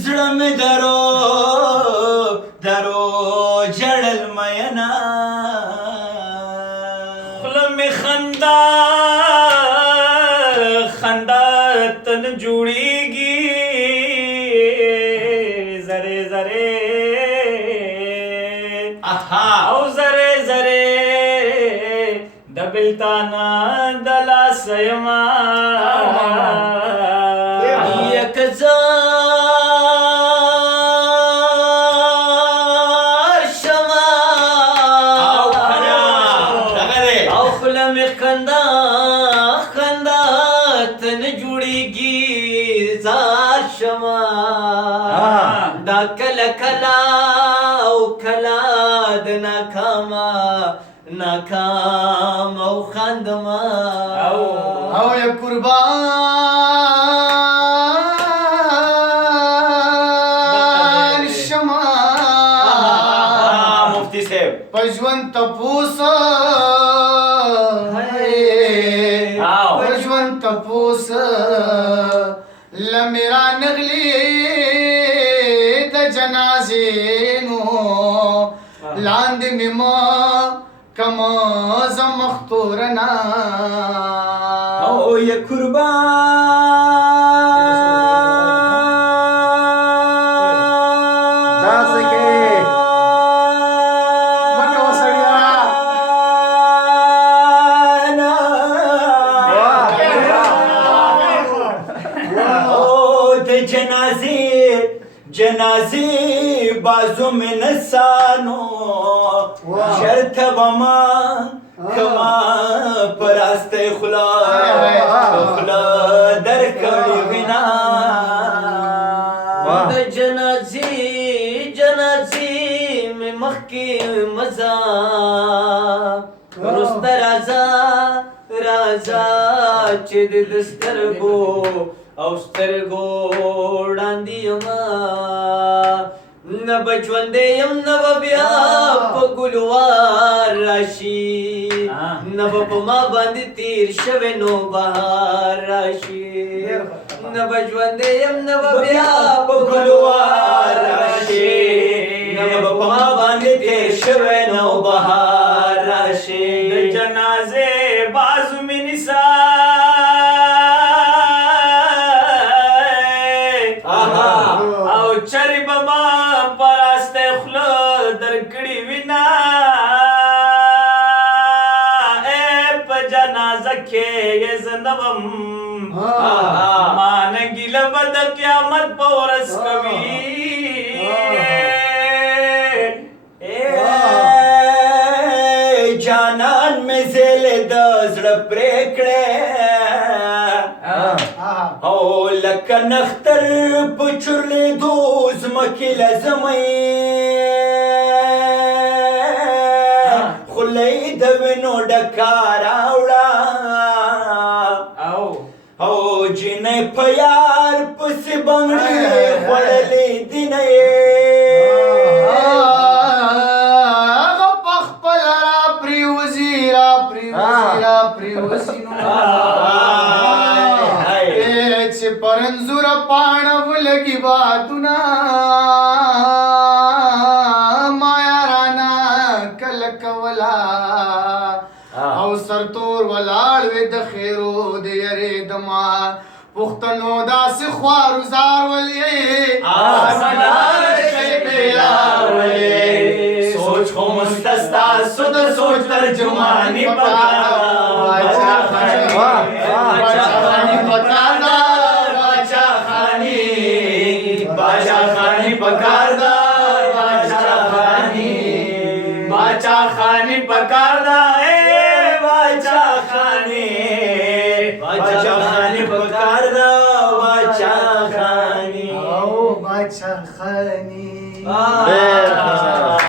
زړه مې درو جړل مینا خوله مې خندا تن جوړیږي زره زره او زره زره د بلتانا د لاس یما یک زار شما او خوله مې خندا تن جوړیږي زار شما دا کله کله او کله د ناکام او خندما او یا قربان شما مفتی صاحب پجوان تپوسا پجوان تپوسا لمیرا نغلی د جنازې نو لاندې مما کما زمختورنا او یا قربان دا سکے مکه وسړیا او د جنازې بازو میں نسانو شرط بما کما پراسته خلا در کړي وینا د جنازې میں مخکې مزا ورست رازا چې د سترګو او سترګو وړاندې یما نه به ژوندی یم نه به بیا په ګلوار راشي نه به په ما باندې تیر شوی نو بهار راشي نه به ژوندی یم نه به بیا په ګلوار راشي نه به په ما باندې تیر شوی نو بهار راشي د جنازې بازو مې نیسه او چری بما پراسته خوله درکړي وینا په جنازه کې یې زنبم مان ګیله به د قیامت په ورځ کوي جانان مې زیلې د زړه پرېکړې او لکه نختر په چورلېدو ځمکې لزمې خوله یې د وینو ډکه راوړه او جینۍ په یار پسې بنګړې خوړلې دینه یې پرنزور پاڼو لګي بادونه مایا رانا کل کولا او سرتور ولاړ وې د خیرو د یری دما پښتنو داس خوارو زار ولې آسمانار شي بلاولې سوچ خو مستستا سود سوچ ترجمانی پکا باچا خانی پکار دا